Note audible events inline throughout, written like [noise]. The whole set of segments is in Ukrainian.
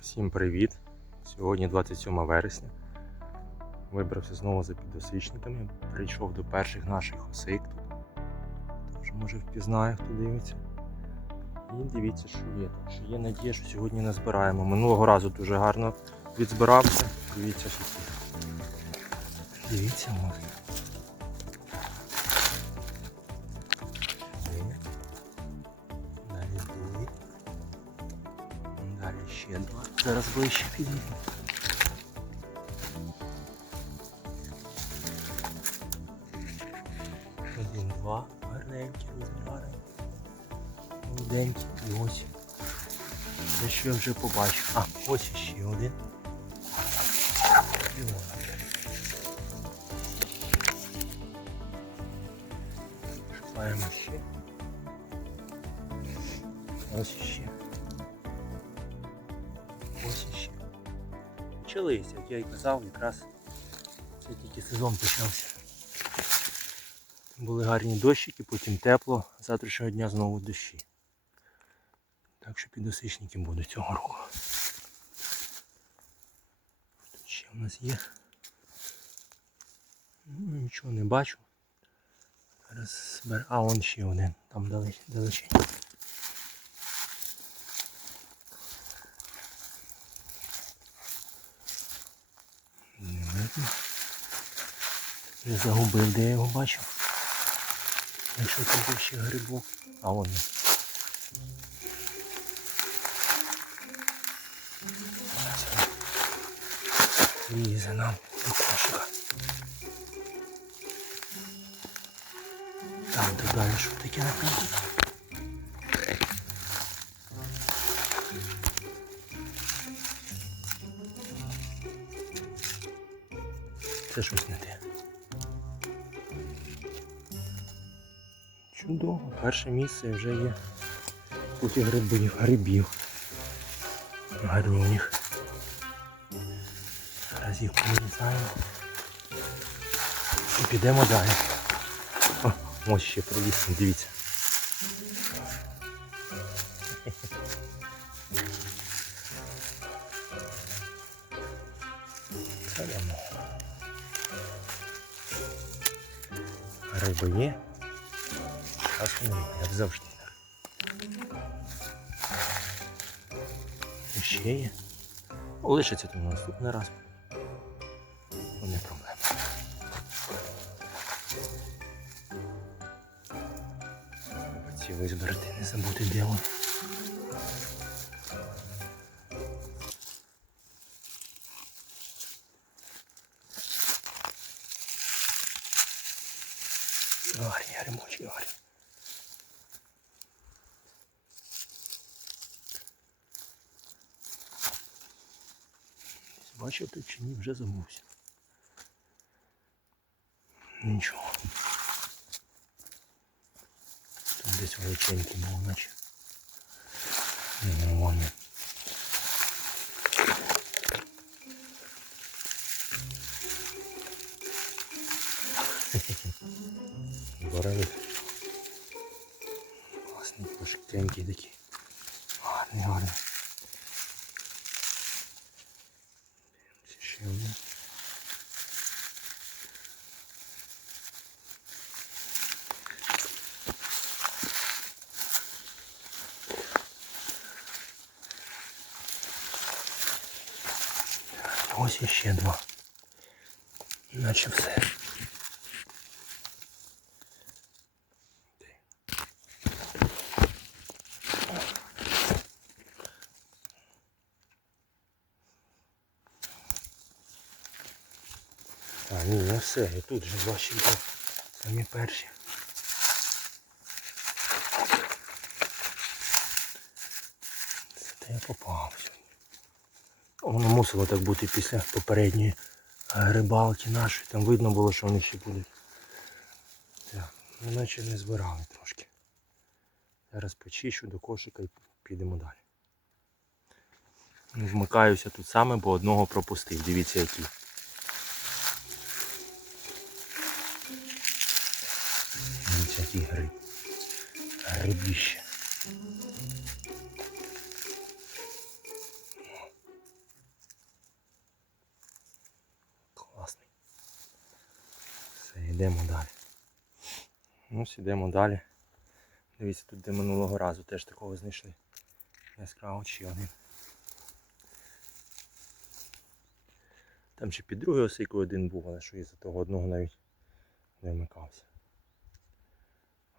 Всім привіт! Сьогодні 27 вересня. Вибрався знову за підосвічниками. Прийшов до перших наших осик тут. Тож може впізнаю, хто дивиться. І дивіться, що є. Так що є надія, що сьогодні не збираємо. Минулого разу дуже гарно відзбирався. Дивіться, що тут. Дивіться, от. Зараз ближче підійду. Один, два. Гарненькі, розмірні. Молоденькі. І ось. Це що я вже побачив. А, ось ще один. І ось. Шукаємо ще. Ось ще. Почалися, як я і казав, якраз це тільки сезон почався. Були гарні дощики, потім тепло, завтрашнього дня знову дощі. Так що підосичники будуть цього року. Тут ще в нас є. Ну, нічого не бачу. Зараз збер... А, вон ще один, там далеч, далечень. Я загубив, де я його бачив. Якщо був ще грибок. А вон. він. Лізе нам до кошика. Там то далі що таке напевно. Це щось не те. Чудово. Перше місце вже є. Тут і грибів, грибів. Гарнюніх. Зараз їх поміцаємо. І підемо далі. О, ось ще привіз, дивіться. Риби є. Немає, як завжди. І Ще є. Лишиться то на наступний раз. Не проблема. Ці визбирати, не забути де Бачив тут чи ні, вже забувся. Нічого. Тут десь величенький був, наче. Ну, вон він. Боровик. Класний, пошкенький такий. Гарний, гарний. Ось іще два. Наче все. А, ні, не все. І тут же ваші самі перші. Це я попав сьогодні. Воно мусило так бути після попередньої е, рибалки нашої. Там видно було, що вони ще будуть. Ну наче не збирали трошки. Зараз почищу до кошика і підемо далі. Вмикаюся тут саме, бо одного пропустив. Дивіться який. Дивіться, який гриб. Грибіще. Йдемо далі. Ну, ось йдемо далі. Дивіться, тут де минулого разу теж такого знайшли. Яскраво ще один. Там ще під другою осикою один був, але що із-за того одного навіть не вмикався.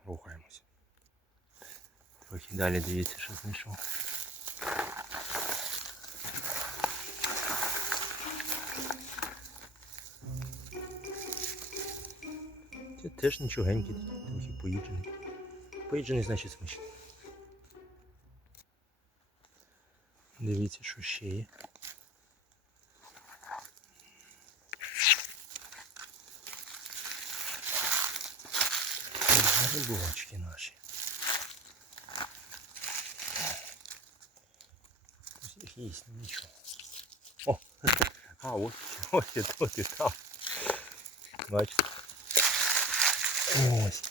Рухаємось. Трохи далі дивіться, що знайшов. Теж нічогенький, трохи поїджений. Поїджений, значить смачний. Дивіться, що ще є. Грибочки наші. Їх ну нічого. О! А, ось, ось і тут і там. Бачите? Ось.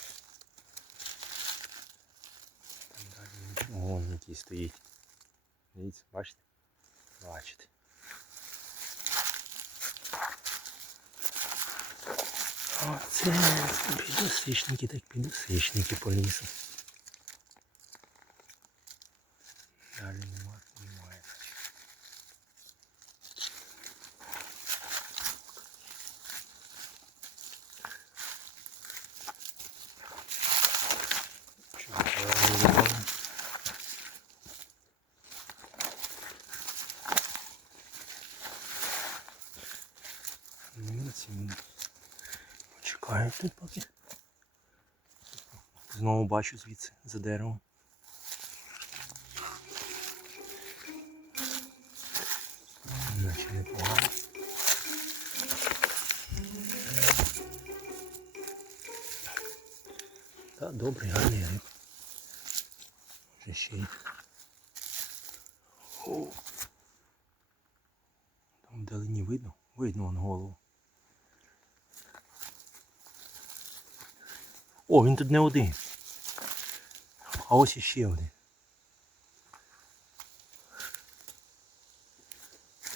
Там далі нічого. Вон який стоїть. Дивіться, бачите? Бачите. Оце підосичники, так підосичники по лісу. Ну, ці Чекаю тут поки. Знову бачу звідси за деревом. Наче непогано. Та добрий, гарний риб. Вже ще й. О. Там вдалині видно? Видно вон голову. О, він тут не один. А ось іще один.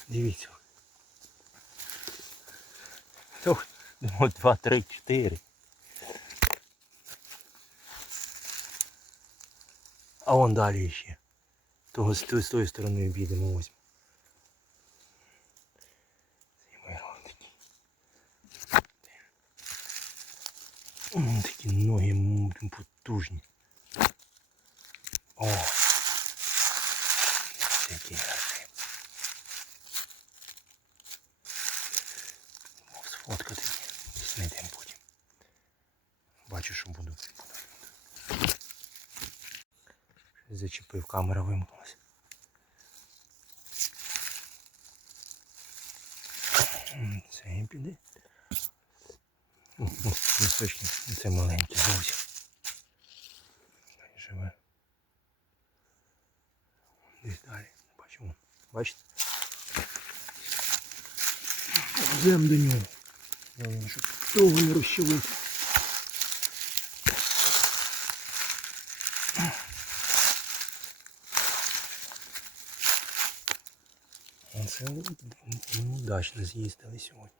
Дивіться. Ох, ну, два, три, чотири. А вон далі ще. Того з тої сторони обійдемо ось. conclusion. Бачите? Йдемо до нього. Щоб того не розчавити. Це ну, удачно з'їздили сьогодні.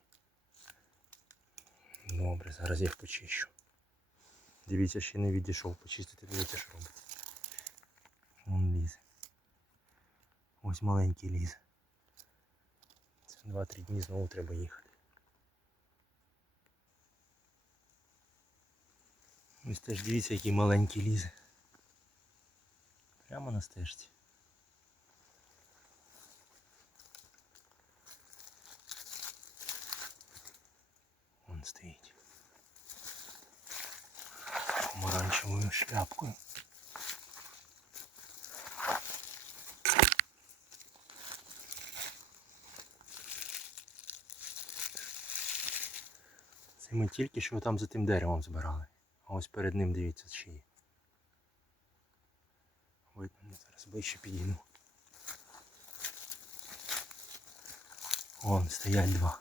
Добре, зараз я їх почищу. Дивіться, ще не відійшов почистити, дивіться, що робить. Ось маленький лізе. Це 2-3 дні знову треба їхати. Ось теж дивіться, який маленький лізе. Прямо на стежці. Вон стоїть. Помаранчевою шляпкою. Це ми тільки що там за тим деревом збирали. А ось перед ним дивіться є. Видно, зараз ближче підійду. Вон стоять два.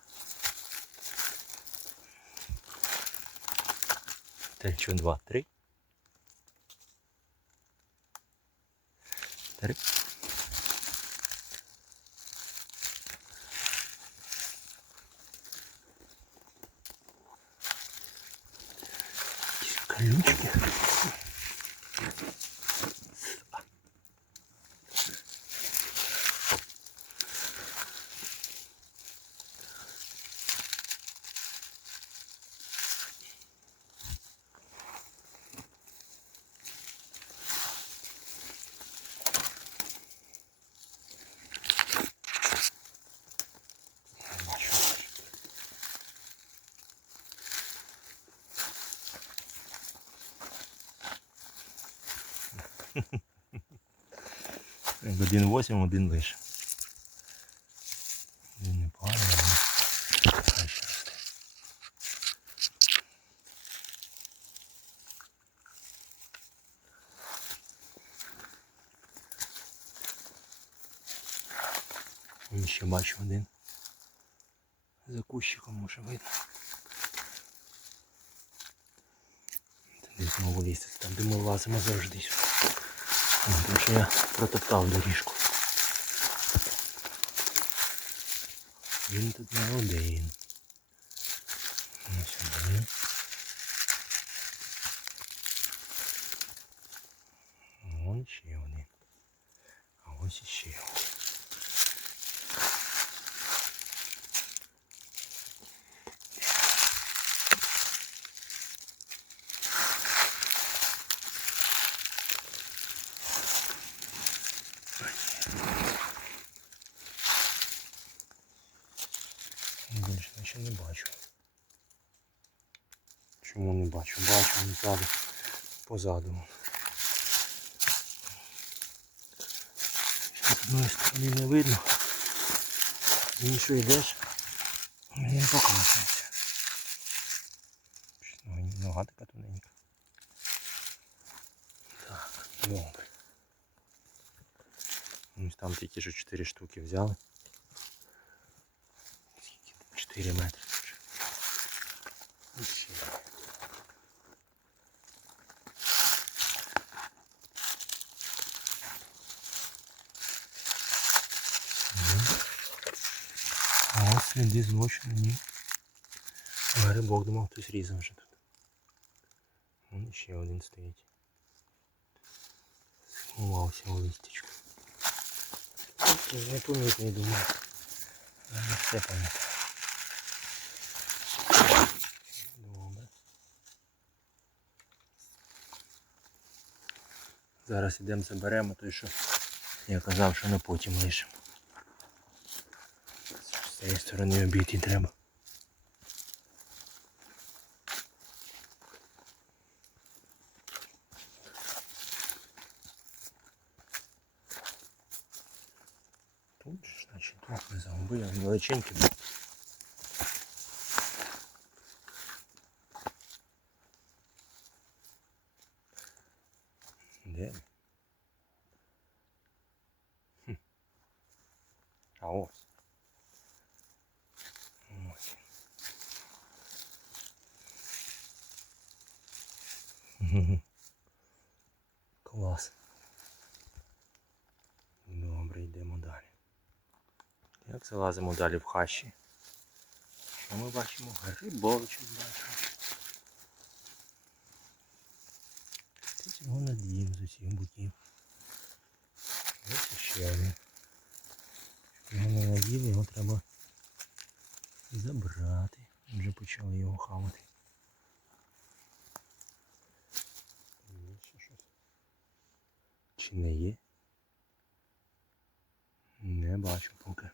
Три, що два, три. Три. Ключки. Не 1,8, один лиш. Він не поганий, але хай. Він ще бачу один. За кущиком може видно. Десь знову ліситься, там де ми лазимо завжди. Тому що я протоптав доріжку. Він тут не один. Ну, сюди. Вон ще один. А ось іще один. Більше я не бачу. Чому не бачу? Бачу ззаду, позаду. З одної сторони не видно. З іншої йдеш, він показується. Нога така тоненька. Так, добре. Ось там тільки що 4 штуки взяли. Скільки? 4 метри. вже. І ще. Мгм. А ось сліди змочені. Грибок думав, хтось різав вже тут. Вон ще один стоїть. Сховався у листечку. Непомітний, думаю. Я не все пам'ятаю. Зараз ідемо заберемо той, що я казав, що на потім лишимо. З цієї сторони обійти треба. Тут ж, значить, трохи загубив, він величенький. Де? він? Хм. А ось. Ось. Клас. Добре, йдемо далі. Як залазимо далі в хащі? Що ми бачимо? Грибовичок бачимо. Тут його надіємо з усіх боків. Ось ще один. Його не наділи, його треба забрати. Вже почали його хавати. Чи не є? Не бачу поки.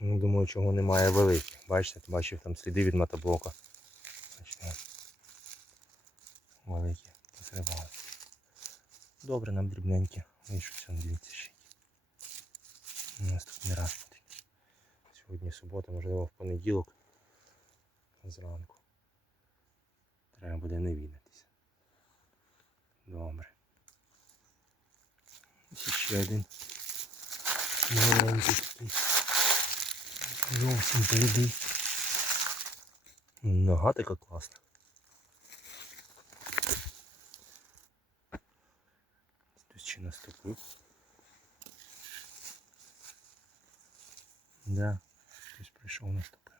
Ну, думаю, чого немає великих. Бачите, ти бачив там сліди від мотоблока. Бачите. Великі посривали. Добре, нам дрібненькі. Вийшов сьогодні, дивіться ще. У нас тут не раз. Сьогодні субота, можливо, в понеділок. Зранку. Треба буде не відатися. Добре. Ще один. Маленький. Зовсім блідий. Нога така класна. Хтось чи наступив. Да, хтось прийшов наступив.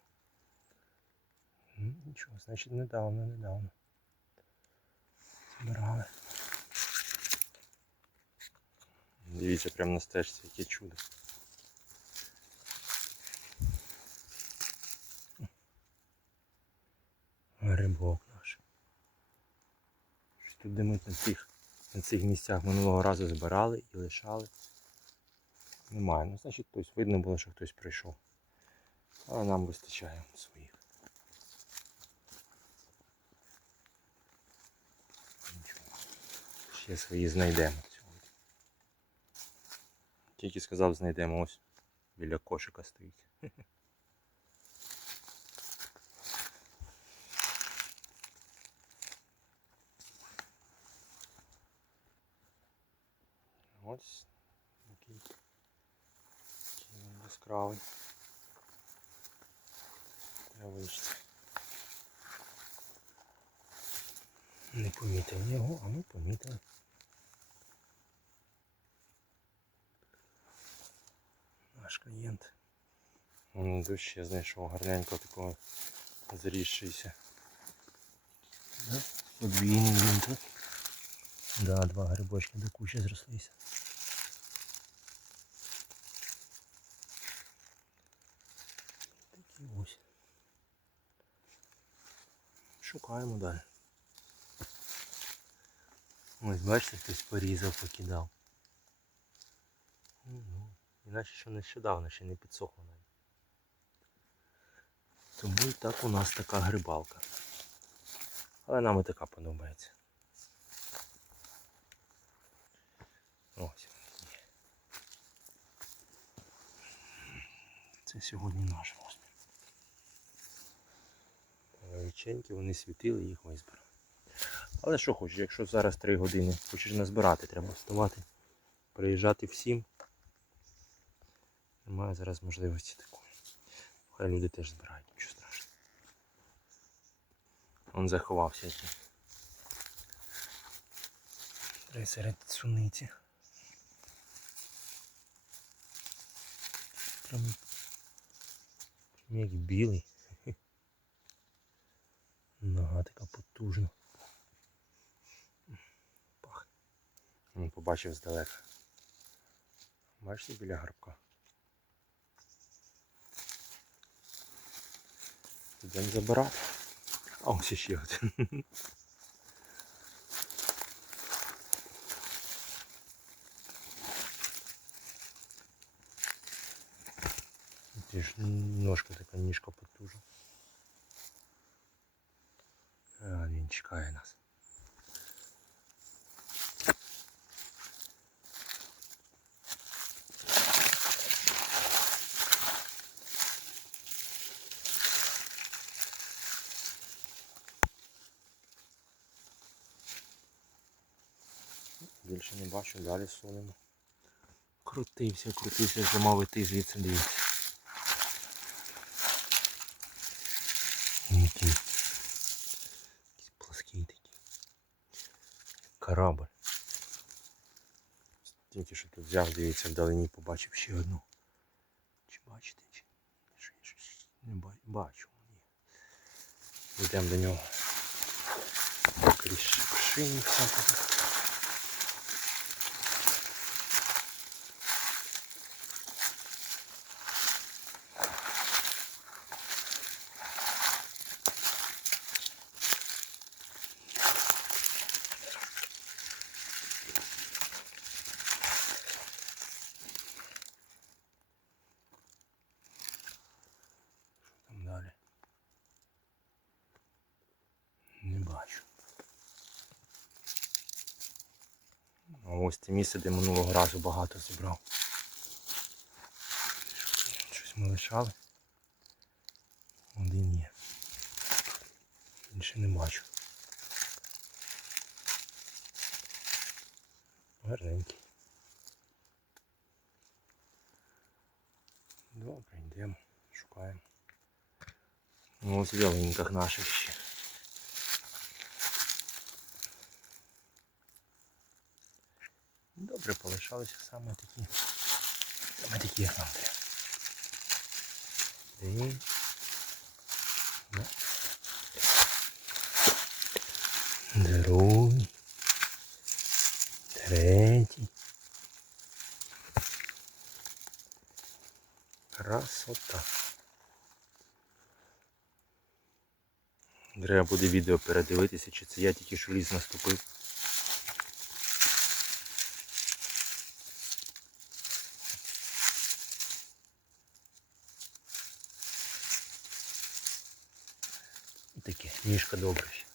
М, Нічого, значить недавно, недавно. Збирали. Дивіться, прямо на стежці, яке чудо. Грибок наш. Щось тут димить на цих, На цих місцях минулого разу збирали і лишали. Немає. Ну, значить, хтось видно було, що хтось прийшов. Але нам вистачає своїх. Нічого. Ще свої знайдемо сьогодні. Тільки сказав, знайдемо ось біля кошика стоїть. [laughs] Ось такий, він яскравий. Травичці. Не помітив його, а ми помітили. Наш клієнт. Дощ я знайшов гарненько такого зрісшийся. Да? Подвійний він тут. Да, два грибочки до кучі зрослися. Шукаємо далі. Ось бачите, хтось порізав, покидав. Ну, іначе що нещодавно ще не підсохло навіть. Тому і так у нас така грибалка. Але нам і така подобається. Ось. Це сьогодні наш. Величенькі вони світили, їх визбирали. Але що хочеш, якщо зараз 3 години хочеш назбирати, треба вставати, приїжджати всім. Немає зараз можливості такої. Хай люди теж збирають, нічого страшного. Он заховався. Треба серед суниці. Прям як білий. Нога така потужна. Пахне. Він побачив здалека. Бачите біля гарбка. Йдемо забирати. А ось ще один. Ті ж ножка така ніжка потужна. А, він чекає нас. Більше не бачу, далі солимо. Крутився, крутився, замовив ти звідси дивіться. Який. Якийсь плоский такий. Корабль. Тільки що тут взяв, дивіться, вдалині побачив ще одну. Чи бачите? Чи чи- не бачу. Йдемо до нього. Крізь пшені всяку. Що там далі? Не бачу. А ось те місце, де минулого разу багато зібрав. Щось ми лишали. Один є. Більше не бачу. Гарненький. Добре, йдемо, шукаємо. Ну, ось в ялинках наших ще. Добре, полишалися саме такі. Саме такі, треба. І... Да. Другий. Третій. Красота. Треба буде відео передивитися, чи це я тільки що ліс наступив. ніжка добре. ще.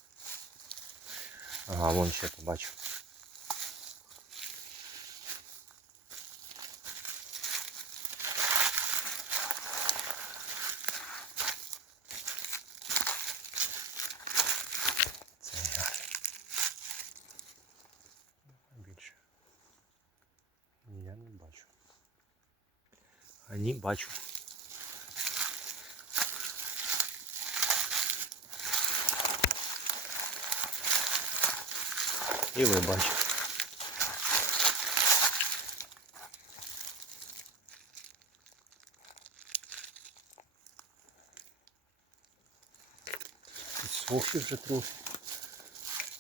Ага, вон ще побачу. Це гарно. Більше. Ні, я не бачу. А ні, бачу. І ви бачите. Підсохши вже трохи.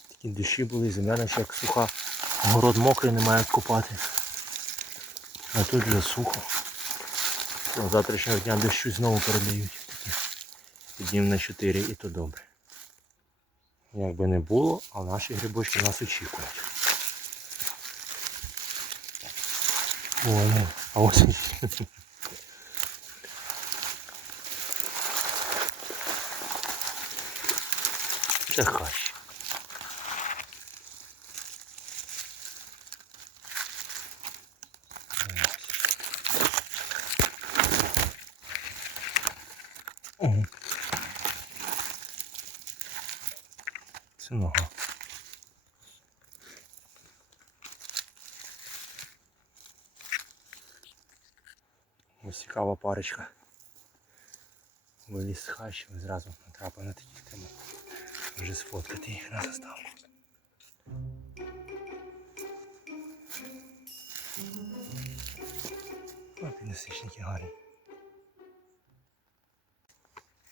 Такі дощі були, земля наче як суха. Город мокрий, немає як копати. А тут вже сухо. З завтрашнього дня дощу знову передають. Такі. Днів на 4 і то добре. Як би не було, а наші грибочки нас очікують. О, ну, а ось. Це хащ. Ого. Це нога. Ось цікава парочка. Виліз з хащів і зразу натрапив на таких тему. Вже сфоткати їх на заставку. О, підносичники гарні.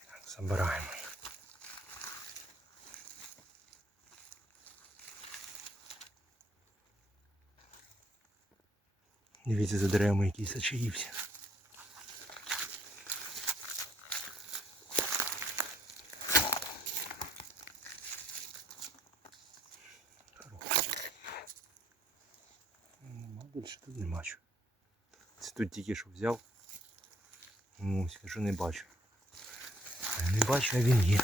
Так, забираємо. Дивіться за деревами, які зачаївся. Хорош. Нема більше тут не бачу. Це тут тільки що взяв. Ну, скажу, не бачу. Не бачу, а він є.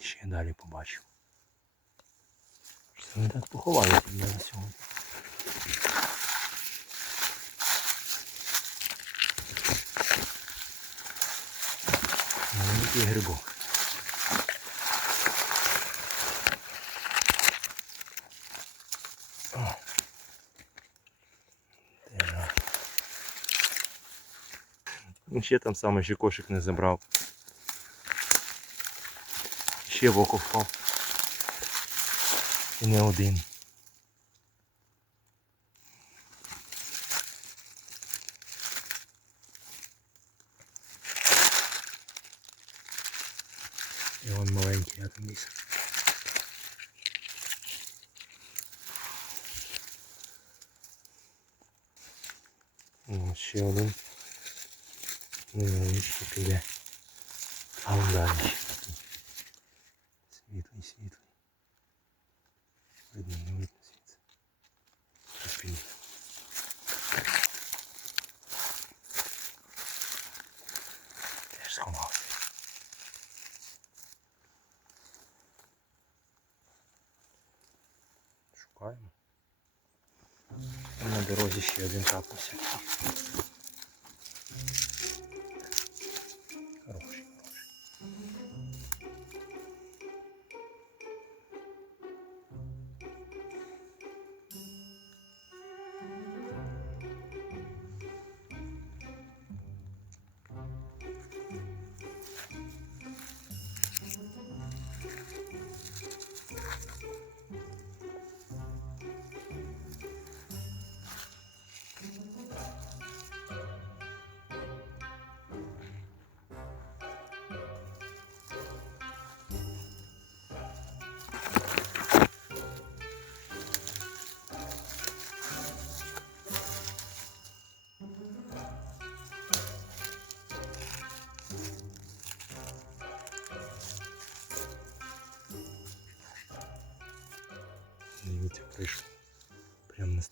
І ще далі побачу. Що вони так поховали від мене сьогодні. Маленький грибок. О. Так. Ну, Ще там саме ще кошик не забрав. Ще в око впав. І не один. І вон маленький я там ліс. О, ще один. Невеличкий піде. А вон далі ще такий. Світлий, світлий. Видно, не видно звідси. Спині. Теж сховався. Шукаємо. На дорозі ще один трапився.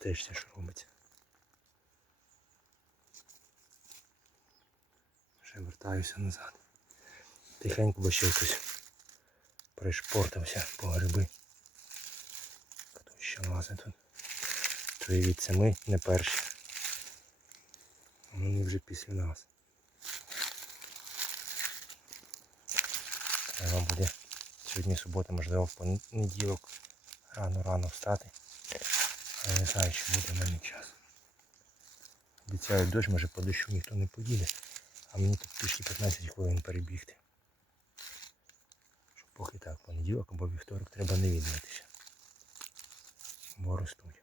Стежці, що робиться. Ще вертаюся назад. Тихенько, бо ще якось пришпортався по гриби. Хто ще лазить тут? Дивіться, ми не перші. Вони вже після нас. Треба буде сьогодні субота, можливо, в понеділок рано-рано встати. Не знаю, чи буде в мене час. Обіцяють дощ, може по дощу ніхто не поїде, а мені тут пішки 15 хвилин перебігти. Що поки так, понеділок або вівторок треба не відмитися. Бо ростуть.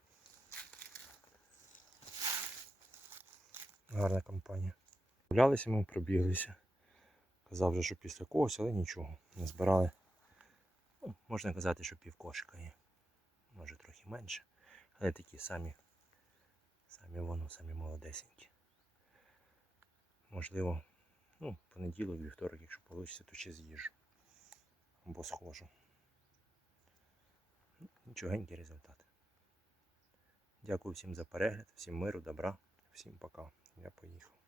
Гарна компанія. Гулялися ми, пробіглися. Казав вже, що після когось, але нічого. Не збирали. Ну, можна казати, що півкошика є. Може трохи менше. Але такі самі, самі воно, самі молодесенькі. Можливо, ну, понеділок, вівторок, якщо вийде, то ще з'їжджу. Або схожу. Нічогенькі результати. Дякую всім за перегляд, всім миру, добра, всім пока. Я поїхав.